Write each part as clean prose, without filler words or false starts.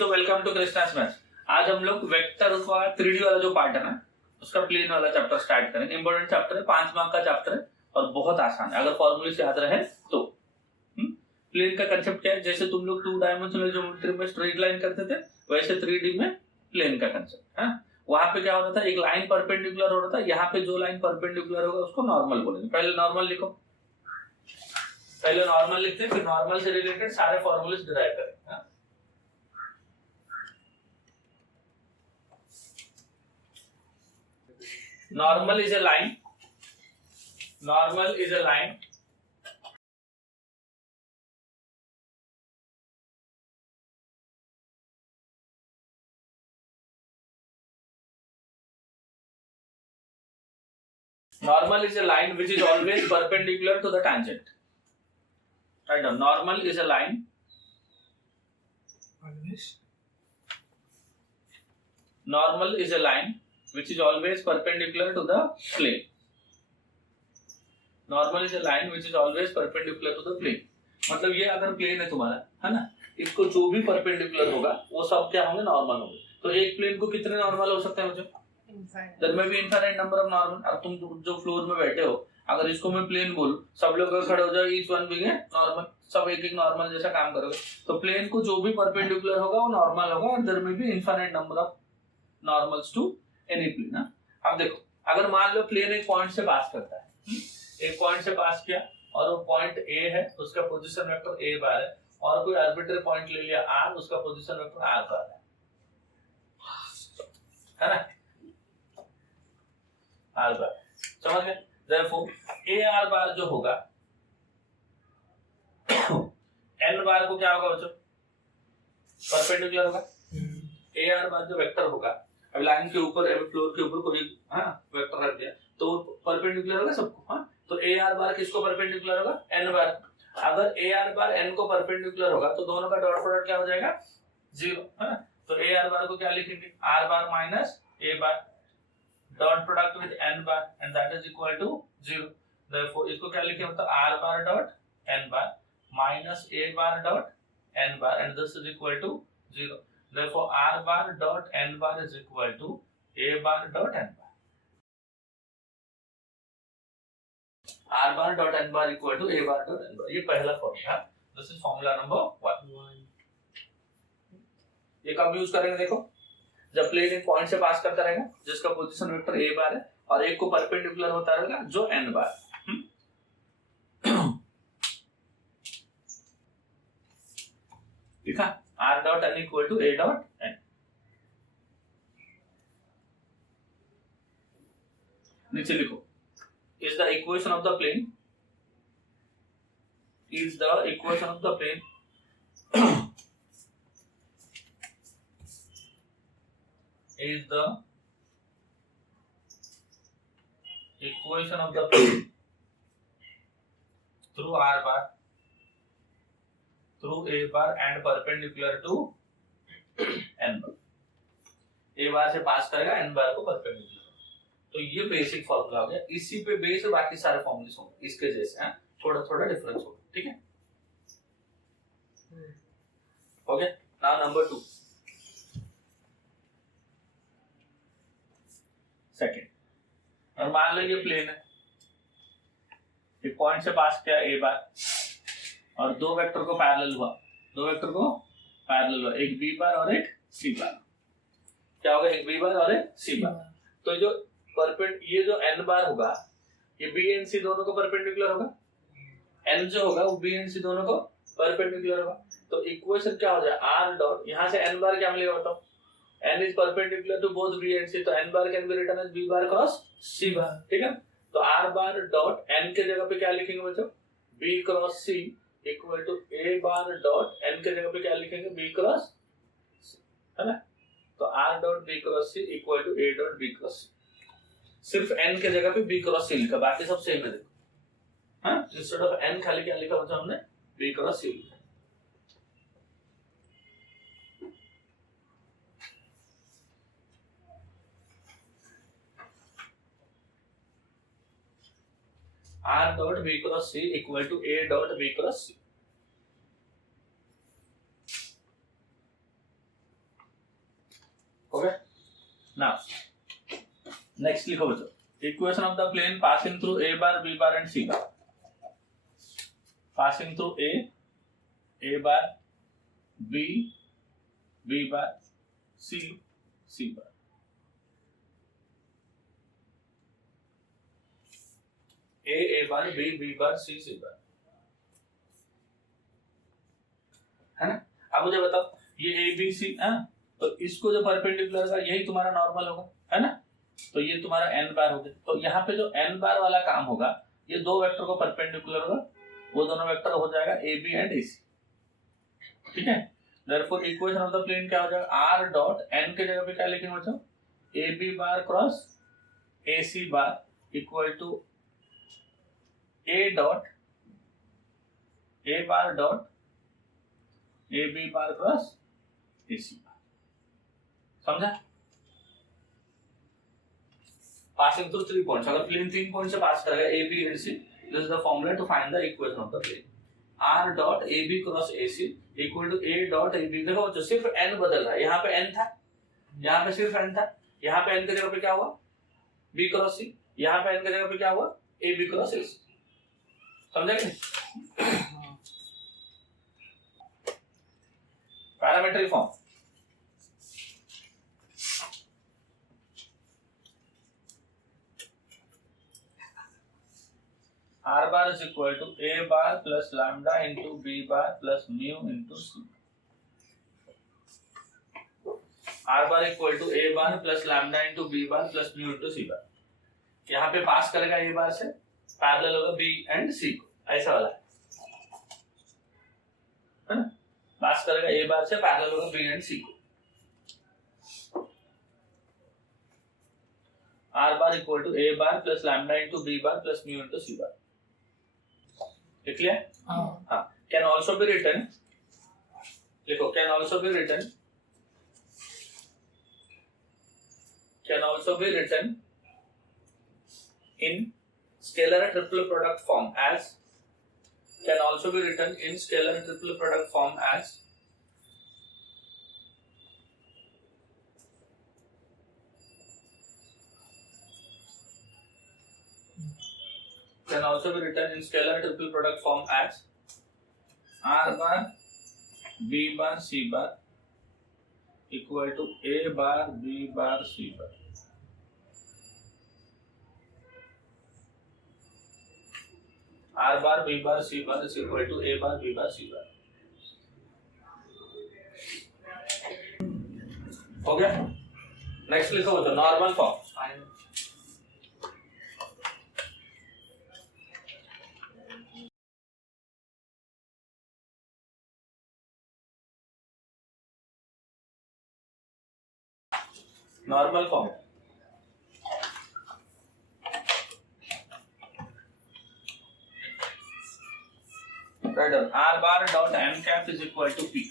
बच्चों, welcome to Krishna's मैथ्स। आज हम लोग वेक्टर का 3D वाला जो पार्ट है ना, उसका प्लेन वाला चैप्टर स्टार्ट करेंगे। इंपॉर्टेंट चैप्टर है, 5 मार्क का चैप्टर है और बहुत आसान है अगर फॉर्मूले से याद रहे तो। प्लेन का कंसेप्ट क्या है? जैसे तुम लोग 2 डायमेंशनल ज्योमेट्री में स्ट्रेट लाइन करते थे, वैसे 3D में प्लेन का कंसेप्ट है। वहां पे क्या हो रहा था, एक लाइन परपेंडिकुलर हो रहा था। यहाँ पे जो लाइन परपेंडिकुलर होगा उसको नॉर्मल बोलेंगे। पहले नॉर्मल लिखो, पहले नॉर्मल लिखते हैं, फिर नॉर्मल से रिलेटेड सारे फॉर्मूले डिराइव करेंगे। Normal is a line. Normal is a line. Normal is a line which is always perpendicular to the tangent. Right now, normal is a line. Normal is a line which is always perpendicular to the plane. Normal is a line which is always perpendicular to the plane. मतलब ये अगर प्लेन है तुम्हारा, है ना, इसको जो भी परपेंडिकुलर होगा वो सब क्या होंगे, नॉर्मल होंगे। तो एक प्लेन को कितने नॉर्मल हो सकते हैं मुझे? देयर में भी इनफाइनाइट नंबर ऑफ नॉर्मल। अब तुम जो फ्लोर में बैठे हो, अगर इसको मैं प्लेन बोलूं, सब लोग अगर खड़े हो जाओ, ईच वन बीइंग नॉर्मल, सब एक एक नॉर्मल जैसा काम करोगे। तो प्लेन को जो भी परपेंडिकुलर होगा वो नॉर्मल होगा और देयर में भी infinite number of normals to any plane. अब देखो, अगर मान लो प्लेन एक पॉइंट से पास करता है, एक पॉइंट से पास किया और वो पॉइंट ए है, उसका पोजीशन वेक्टर ए बार है, और कोई आर्बिट्ररी पॉइंट ले लिया आर, उसका पोजीशन वेक्टर आर बार है ना, आर बार। समझ गए? देयरफॉर ए आर बार जो होगा एन बार को क्या होगा बच्चों? परपेंडिकुलर होगा। ए आर बार जो वेक्टर होगा, अब लाइन के ऊपर, फ्लोर के ऊपर कोई वेक्टर रख दिया तो परपेंडिकुलर होगा सबको। तो ए आर बार किसको परपेंडिकुलर होगा? एन बार। अगर ए आर बार एन को परपेंडिकुलर होगा तो दोनों का डॉट प्रोडक्ट क्या हो जाएगा? 0, है ना। तो ए आर बार को क्या लिखेंगे? R bar minus a bar, dot product with n bar, and that is equal to 0। Therefore इसको क्या लिखेंगे? मतलब r bar dot n bar minus a bar dot n bar, and this is equal to 0। Therefore, r bar dot n bar is equal to a bar dot n bar. R bar dot n bar equal to a bar dot n bar. ये पहला formula. This is formula number 1. ये कब यूज करेंगे? देखो, जब प्लेन एक पॉइंट से पास करता रहेगा जिसका पोजीशन वेक्टर a बार है और एक को परपेंडिकुलर होता रहेगा जो n बार। लिखा r dot n equal to a dot n. नीचे लिखो, is the equation of the plane, is the equation of the plane is the equation of the plane through r bar, through a bar and perpendicular to n bar. a बार से पास करेगा, n बार को परपेंडिकुलर। तो ये basic formula हो गया। इसी पे बेस बाकी सारे फॉर्मूले होंगे इसके जैसे, हैं, थोड़ा थोड़ा डिफरेंस होगा। ठीक है, हो गया। नाउ नंबर 2, सेकंड। और मान लो ये प्लेन है, एक पॉइंट से पास किया a बार और दो वेक्टर को पैरेलल हुआ, एक b बार और एक c बार। क्या होगा? एक b बार और एक c बार। तो जो ये जो n बार होगा, ये b एंड c दोनों को परपेंडिकुलर होगा। n जो होगा वो b एंड c दोनों को परपेंडिकुलर होगा। तो इक्वेशन क्या हो जाएगा? r डॉट, यहाँ से n बार क्या मिलेगा बताओ? n is perpendicular to both b and c, तो n bar can be written as b bar cross c bar. ठीक है, तो r बार डॉट n के जगह पे क्या लिखेंगे बच्चों? b cross c equal to a bar dot n के जगह पे क्या लिखेंगे? b क्रॉस c, है ना। तो r dot b cross c equal to a dot b cross c। सिर्फ n के जगह पे b क्रॉस c लिखा, बाकी सब सेम है। देखो, हाँ, इंस्टेड ऑफ n खाली क्या लिखा बच्चों? हमने b क्रॉस c लिखा। r dot b cross c equal to a dot b cross c। Next लिखो बच्चों, equation of the plane passing through A bar B bar and C bar, passing through A bar B B bar C bar. A bar B bar C bar, है ना। अब मुझे बताओ ये ए b सी, तो इसको जो परपेंडिकुलर का यही तुम्हारा नॉर्मल होगा, है ना। तो ये तुम्हारा n बार हो गया। तो यहाँ पे जो n बार वाला काम होगा, ये दो वेक्टर को परपेंडिकुलर होगा, वो दोनों वेक्टर हो जाएगा ए बी एंड ए सी, ठीक है। Therefore equation of the plane क्या हो जाएगा, आर डॉट एन के जगह पे क्या लिखेंगे बच्चों, A B bar cross A C bar equal to A dot A bar dot A B bar cross A C bar. समझा। पासिंग थ्रू 3 पॉइंट्स, अगर प्लेन 3 पॉइंट से पास करेगा A B and C, this is the formula to find the equation of the plane. R dot A B cross A C equal to A dot A B. देखो जो सिर्फ n बदल रहा है, यहाँ पे n था, यहाँ पे सिर्फ n था, यहाँ पे n की जगह पे क्या हुआ b क्रॉस सी, यहाँ पे n की जगह पे क्या हुआ ए बी क्रॉस ए सी। समझा कि parametric form, R bar is equal to A bar plus lambda into B bar plus mu into C. R bar equal to A bar plus lambda into B bar plus mu into C bar. यहाँ पे पास करेगा A bar से, पैरेलल होगा B and C को, ऐसा वाला है ना। पास करेगा A bar से, पैरेलल होगा B and C को। R bar equal to A bar plus lambda into B bar plus mu into C bar. Clear. हाँ, कैन ऑल्सो बी रिटन, देखो can also be written in scalar triple product form as, can also be written in scalar triple product form as can also be written in scalar triple product form as R bar B bar C bar equal to A bar B bar C bar. R bar B bar C bar is equal to A bar B bar C bar. हो गया। नेक्स्ट लिखो बच्चों, normal form. Normal form, write down R bar dot n cap is equal to P।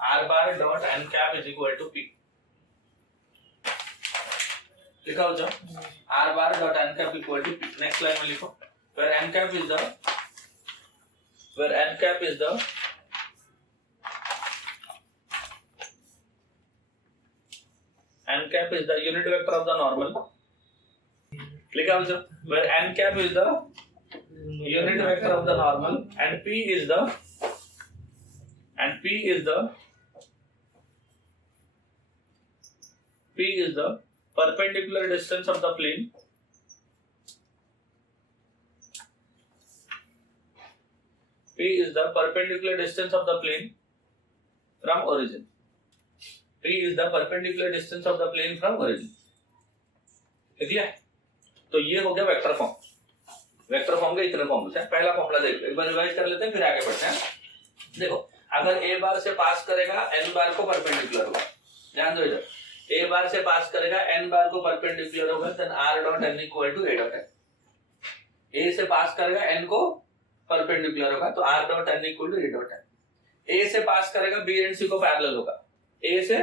R bar dot n cap is equal to P। लिखा हो जाओ, R bar dot n cap equal to P। Next line में लिखो, where n cap is the unit vector of the normal। लिखा हो जाओ, where n cap is the unit vector of the normal and P is the perpendicular distance of the plane from origin। P is the perpendicular distance of the plane from origin। ठीक है। तो ये हो गया vector form. Vector form के इतने फॉर्म्स हैं। पहला फॉर्मूला देखो, एक बार रिवाइज कर लेते हैं फिर आगे बढ़ते हैं। देखो अगर ए बार से पास करेगा एन बार को परपेंडिकुलर होगा, ध्यान दो इधर, ए बार से पास करेगा एन बार को परपेंडिकुलर होगा, then R dot N equal to A dot N. A से पास करेगा एन को परपेंडिकुलर होगा तो R dot N equal to A dot N. A से पास करेगा बी एंड सी को पैरेलल होगा, ए से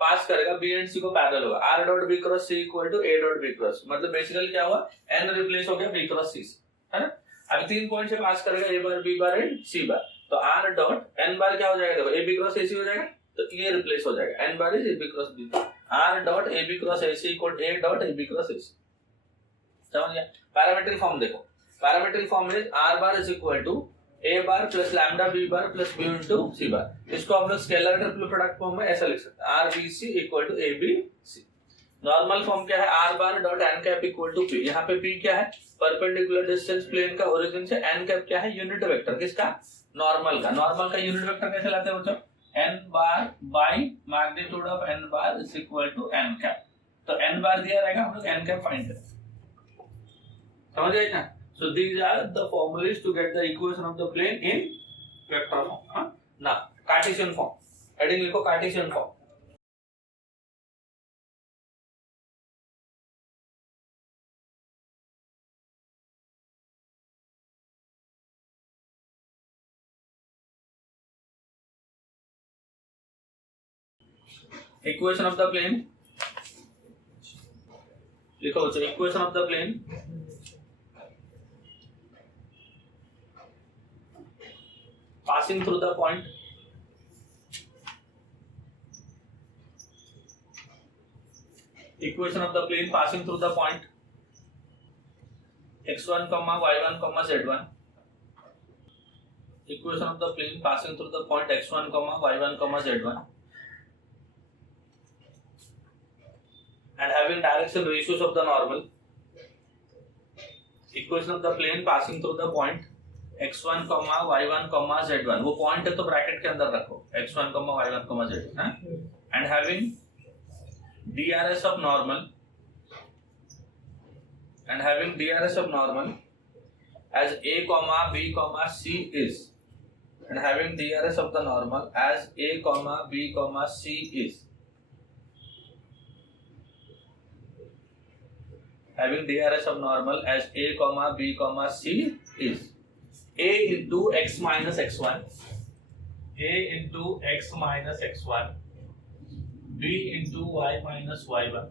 पास करेगा बी एंड सी को पैरेलल होगा, R dot B cross C equal to A dot B cross, मतलब बेसिकली क्या हुआ, एन रिप्लेस हो गया बी क्रॉस सी से, है ना। अभी 3 पॉइंट से पास करेगा ए bar B bar and C बार, तो आर डॉट एन बार क्या हो जाएगा, देखो ए बी क्रॉस ए सी हो जाएगा, तो ये रिप्लेस हो जाएगा, N bar is A B cross B, R dot A B cross A C equal A dot A B cross A C, समझ गया। पैरामीट्रिक फॉर्म देखो, parametric form is R bar is equal to A bar plus lambda B bar plus B into C bar. इसको हम लोग scalar triple product form में ऐसा लिख सकते हैं, r b c equal to a b c. Normal form क्या है, r bar dot n cap equal to p, यहाँ पे पी क्या है, परपेंडिकुलर डिस्टेंस प्लेन का ओरिजिन से, एन कैप क्या है, यूनिट वेक्टर किसका, नॉर्मल का। नॉर्मल का यूनिट वेक्टर कैसे लाते हैं बच्चों, n bar by magnitude of n bar is equal to n cap, तो एन बार दिया रहेगा, हम लोग एन कैप फाइंड करें, समझ गए ना। So these are the formulas to get the equation of the plane in vector form. Now Cartesian form. Heading लिखो Cartesian form. Equation of the plane. लिखो बच्चों, equation of the plane. Passing through the point equation of the plane passing through the point x1 comma y1 comma z1, equation of the plane passing through the point x1 comma y1 comma z1 and having direction ratios of the normal, equation of the plane passing through the point x1 comma y1 comma z1, वो पॉइंट है तो ब्रैकेट के अंदर रखो, x1 comma y1 comma z1 है, and having DRS of normal and having DRS of normal as a comma b comma c is, and having DRS of the normal as a comma b comma c is, having DRS of normal as a comma b comma c is a into x minus x1, a into x minus x1, b into y minus y1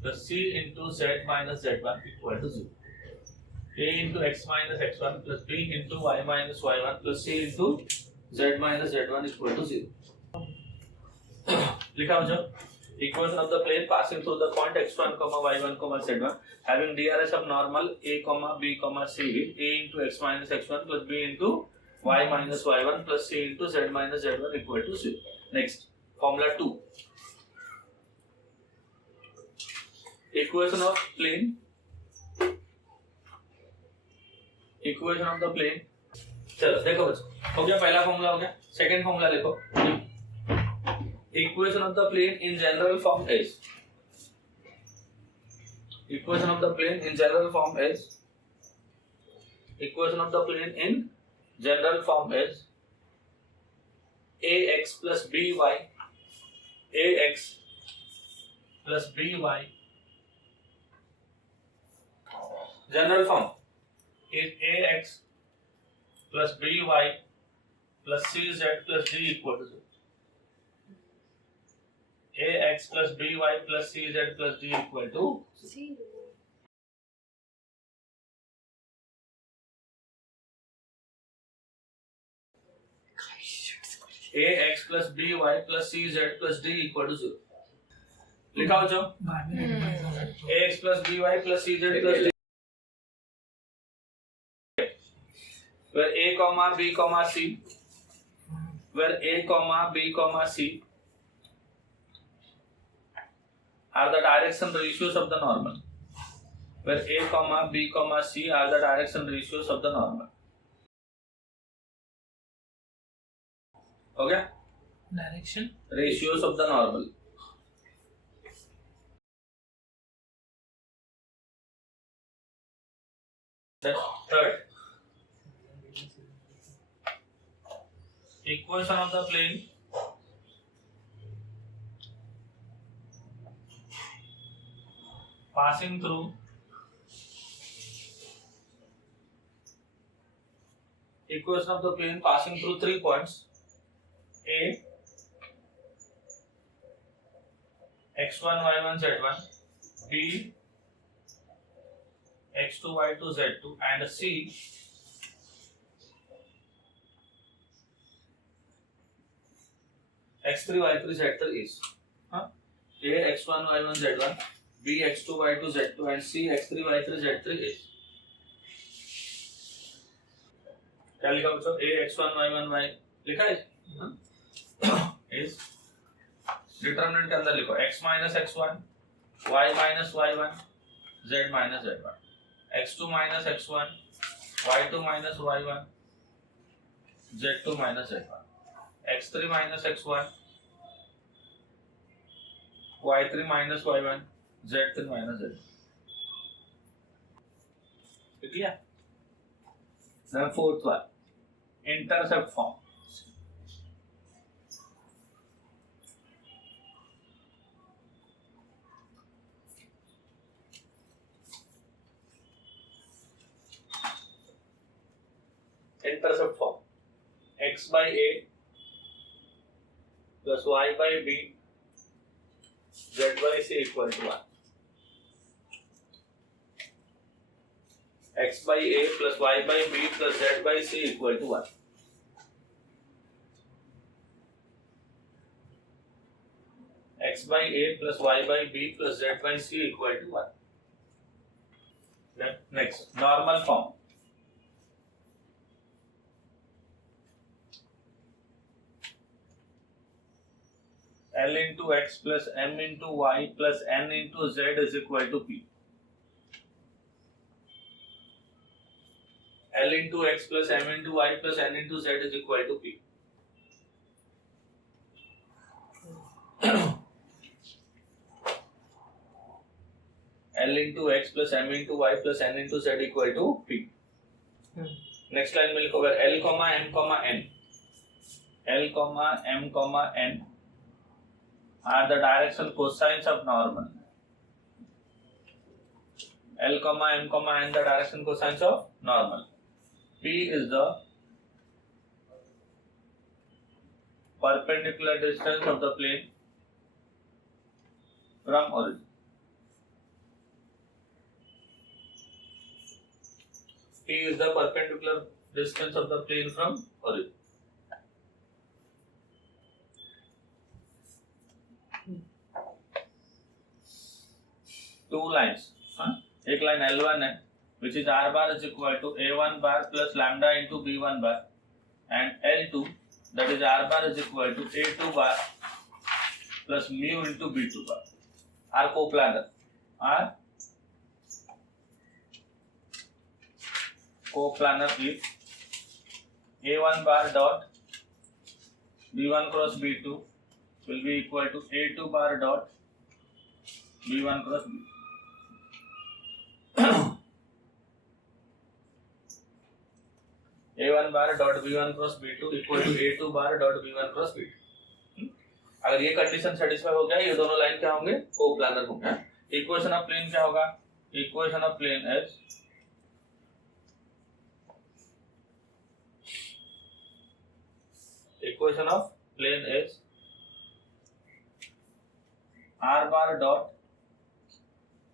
plus c into z minus z1 equal to 0. a into x minus x1 plus b into y minus y1 plus c into z minus z1 equal to 0. लिखा हो जाओ, equation of the plane passing through the point x1 comma y1 comma z1 having DRS of normal a comma b comma c with a into x minus x1 plus b into y minus y1 plus c into z minus z1 equal to 0. Next, formula 2. Equation of plane. Equation of the plane. चलो देखो बच्चों, हो गया पहला फॉर्मूला, हो गया second formula लिखो। Equation of the plane in general form is, equation of the plane in general form is, equation of the plane in general form is ax plus by, ax plus by, general form is ax plus by plus cz plus d equal to 0. ax plus by plus cz plus d equal to 0. ax plus by plus cz plus d equal to 0. लिखा हो जो ax plus by plus cz plus d where a comma b comma c, where a comma b comma c are the direction ratios of the normal, where a comma b comma c are the direction ratios of the normal. हो गया, direction ratios of the normal. Third, equation of the plane passing through equation of the plane passing through 3 points A, x1 y1 z1, b x2 y2 z2 and c x3 y3 z3 is a x1 y1 z1, b x2 y2 z2 and c x3 y3 z3 is क्या लिखा बच्चों? a x1 y1 y लिखा है is determinant के अंदर लिखो x minus x1 y minus y1 z minus z1 x2 minus x1 y2 minus y1 z2 minus z1 x3 minus x1 y3 minus y1 z3 minus z2 clear? Then fourth one, intercept form. Intercept form, x by a plus y by b z by c equal to 1. X by a plus y by b plus z by c equal to 1. X by a plus y by b plus z by c equal to 1. Then next, normal form. L into x plus m into y plus n into z is equal to p. L into x plus m into y plus n into z is equal to p. L into x plus m into y plus n into z equal to p. Next line में लिखोगे L comma m comma n. L comma m comma n are the direction cosines of normal. L comma m comma n the direction cosines of normal. P is the perpendicular distance of the plane from origin. P is the perpendicular distance of the plane from origin. Two lines. एक line L1 है, which is r bar is equal to a1 bar plus lambda into b1 bar, and L2 that is r bar is equal to a2 bar plus mu into b2 bar. Are coplanar. Are coplanar if a1 bar dot b1 cross b2 will be equal to a2 bar dot b1 cross b2. a1 bar dot b1 cross b2 equal to a2 bar dot b1 cross b2. अगर ये condition satisfy हो गया, ये दोनों लाइन क्या होंगे? कोप्लानर होंगे. Equation of plane क्या होगा? Equation of plane is equation of plane is r bar dot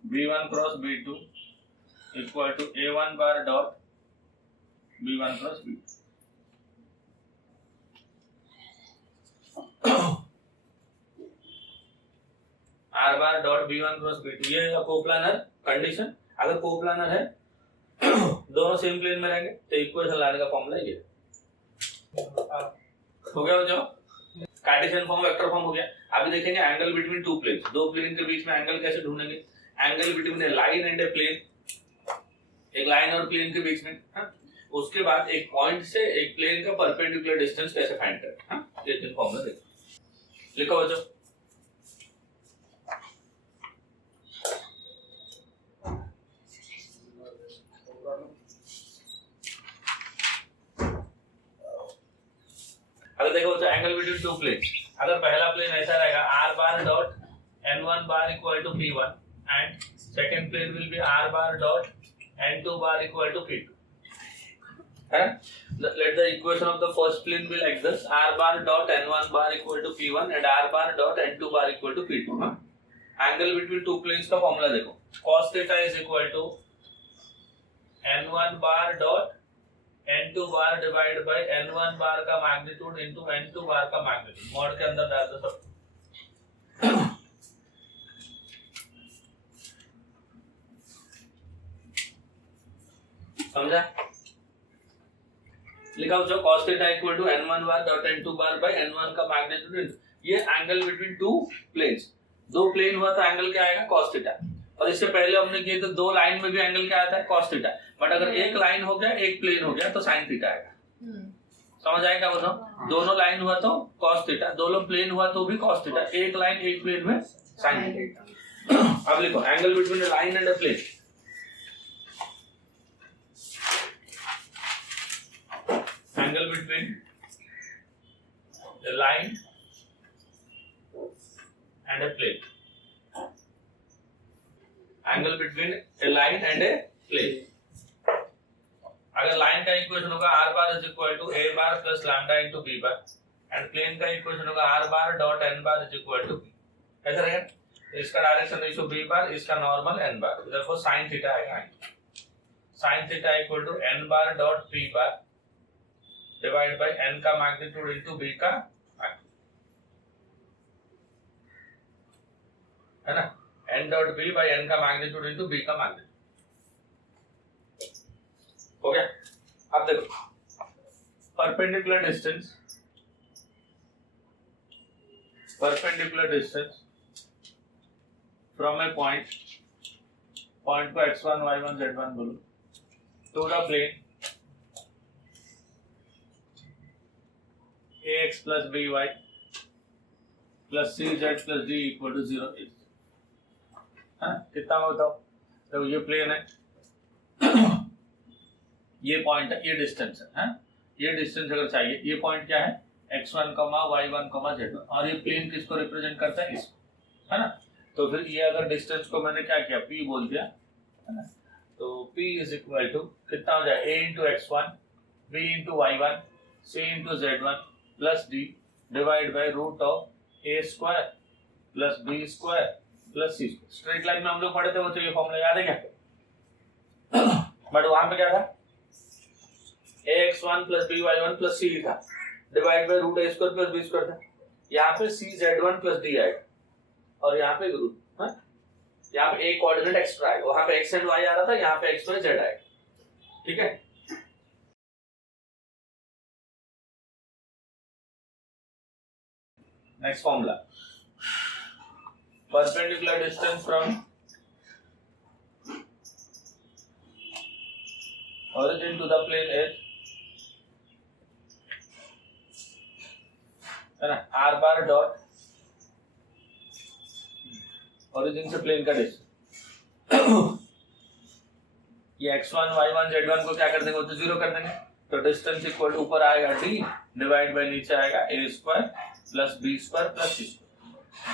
b1 cross b2 equal to a1 bar dot b1 cross b2. r bar dot b1 cross b2 ये है coplanar condition. अगर कोप्लानर है दोनों same plane में रहेंगे तो इक्वेशन लाने का फॉर्मूला ये हो गया. जो कार्टेशियन फॉर्म वेक्टर फॉर्म हो गया. अभी देखेंगे एंगल बिटवीन टू प्लेन्स. दो प्लेन के बीच में एंगल कैसे ढूंढेंगे? Angle between a line and a plane, एक लाइन और प्लेन के बीच में. उसके बाद एक पॉइंट से एक प्लेन का परपेंडिकुलर डिस्टेंस कैसे फाइंड करें. ये तीन फॉर्मूला देखो. लिखो बच्चों. अगर देखो तो एंगल बिटवीन टू प्लेन, अगर पहला प्लेन ऐसा रहेगा r bar dot n1 bar equal to p1 and second plane will be r bar dot n2 bar equal to p2. Let the equation of the first plane be like this: r bar dot n1 bar equal to p1 and r bar dot n2 bar equal to p2. Angle between two planes का formula देखो, cos theta is equal to n1 bar dot n2 bar divide by n1 bar का magnitude into n2 बार का magnitude, mod के अंदर डाल दो सब। समझा? लिखा हो जो cos theta equal to n1 bar dot n2 bar by n1 का मैग्नीट्यूड, ये एंगल बिटवीन टू प्लेन्स, दो प्लेन हुआ तो एंगल क्या आएगा cos थीटा, और इससे पहले हमने किए तो दो लाइन में भी एंगल क्या आता है cos थीटा, बट अगर एक लाइन हो गया एक प्लेन हो गया तो sin थीटा आएगा। समझ आएगा बताओ? दोनों लाइन हुआ तो cos थीटा, दोनों प्लेन हुआ तो भी cos थीटा, एक लाइन एक प्लेन में sin थीटा। अब लिखो angle between a line and a plane, angle between the line and a plane, angle between a line and a plane। अगर लाइन का इक्वेशन होगा r bar is equal to a bar plus lambda into b bar, and plane का equation होगा r bar dot n bar is equal to b। कैसे रहेगा? इसका direction ratio b bar, इसका normal n bar, therefore sin theta आएगा, sin theta equal to n bar dot p bar divide by n का magnitude into b का, है ना, n dot b by n का मैग्नीट्यूड इनटू b का magnitude. हो गया? अब देखो perpendicular distance from a point को x1 y1 z1 बोलो to the plane ax plus by plus cz plus d equal to 0 is, कितना बताओ? तो ये प्लेन है, ये पॉइंट है, ये डिस्टेंस है, ये डिस्टेंस अगर चाहिए, ये पॉइंट क्या है x1, y1, z1, और ये प्लेन किसको रिप्रेजेंट करता है? इसको, है ना। तो फिर ये अगर डिस्टेंस को मैंने क्या किया, p बोल दिया, है ना, तो p इज इक्वल टू कितना हो जाए, a into x1, b into y1, c into z1 plus d divide by root of a square plus b square plus C square. Straight line में हम लोग पढ़े थे वो, तो ये फॉर्मूला याद है क्या? बट वहां पे क्या था, ax1 plus by1 plus c था divide by root a square plus b square था। यहाँ पे cz1 प्लस d आएगा और यहाँ पे रूट, यहाँ पे एक कोऑर्डिनेट एक्स्ट्रा आएगा, वहां पे x एंड y आ रहा था, यहाँ पे x y z आएगा। ठीक है, next formula, perpendicular distance from origin to the plane is, है ना, r बार डॉट ओरिजिन से प्लेन का डिस्टेंस, ये x1 y1 z1 को क्या कर देंगे, तो 0 कर देंगे, तो डिस्टेंस इक्वल टू ऊपर आएगा d डिवाइड बाय नीचे आएगा a square plus b square plus c square.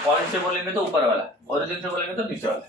Point से बोलेंगे तो ऊपर वाला, ओरिजिन से बोलेंगे तो नीचे वाला।